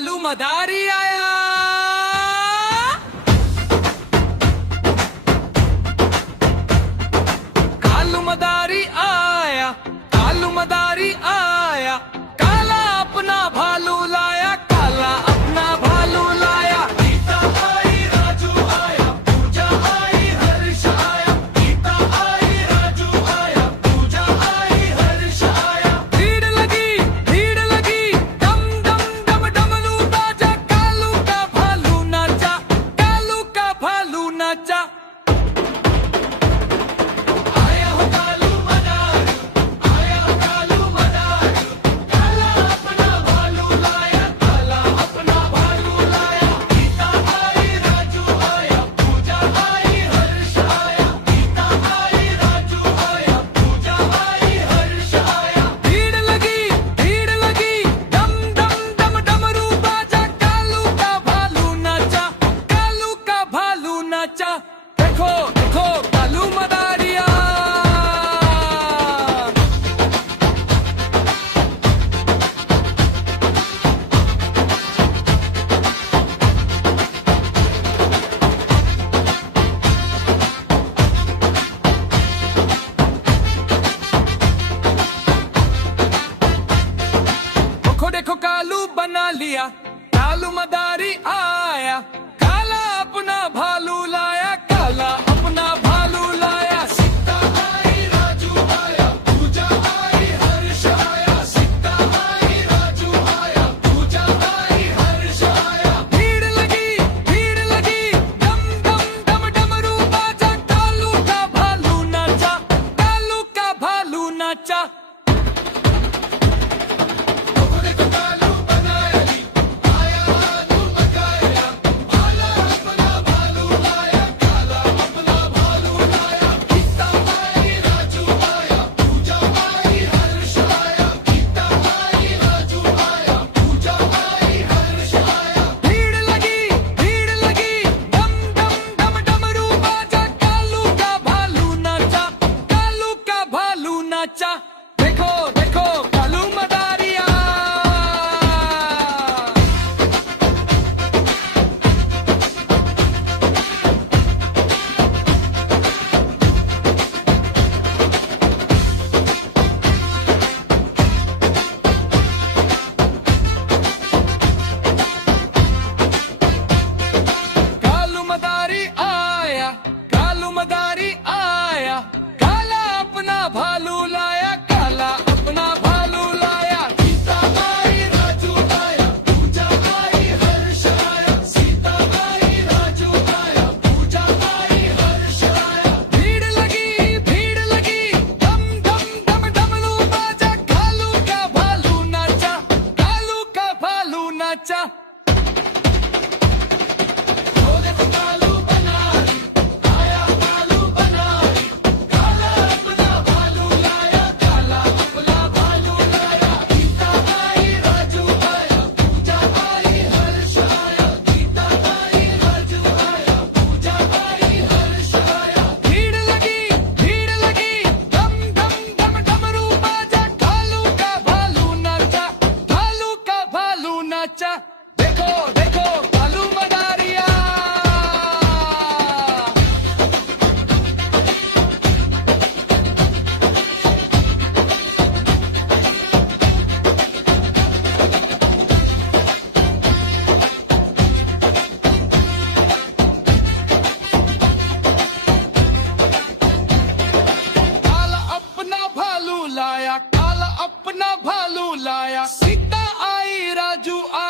कालू मदारी आया। कालू मदारी आया, कालू मदारी आया, काला अपना भालू लाया, काला अपना भालू लाया। गीता आई, राजू आया, पूजा आई, हर्ष आया। गीता आई, राजू आया, पूजा आई, हर्ष आया। भीड़ लगी, डम डम डम डमरू बाजा, कालू का भालू नाचा, कालू का भालू नाचा। देखो देखो कालू मदारिया। देखो देखो कालू बना लिया, कालू मदारी आया, काला अपना भालू लाया, काला अपना भालू लाया। सीता आई, राजू आया, पूजा आई, हर्ष आया। सीता आई, राजू आया, पूजा आई, हर्ष आया। भीड़ लगी, डम डम डम डमरू बाजा, कालू का भालू नाचा, कालू का भालू नाचा। देखो देखो कालू मदारिया। कालू मदारी आया, कालू मदारी आया, काला अपना भालू लाया, काला अपना भालू लाया। गीता आई, राजू आया, पूजा आई, हर्ष आया। सीता आई, राजू आया, पूजा आई, हर्ष आया। भीड़ लगी, डम डम डम डमरू बाजा, कालू का भालू नाचा, कालू का भालू नाचा। देखो देखो कालू मदारिया। काला अपना भालू लाया, काला अपना भालू लाया। सीता आई, राजू आई।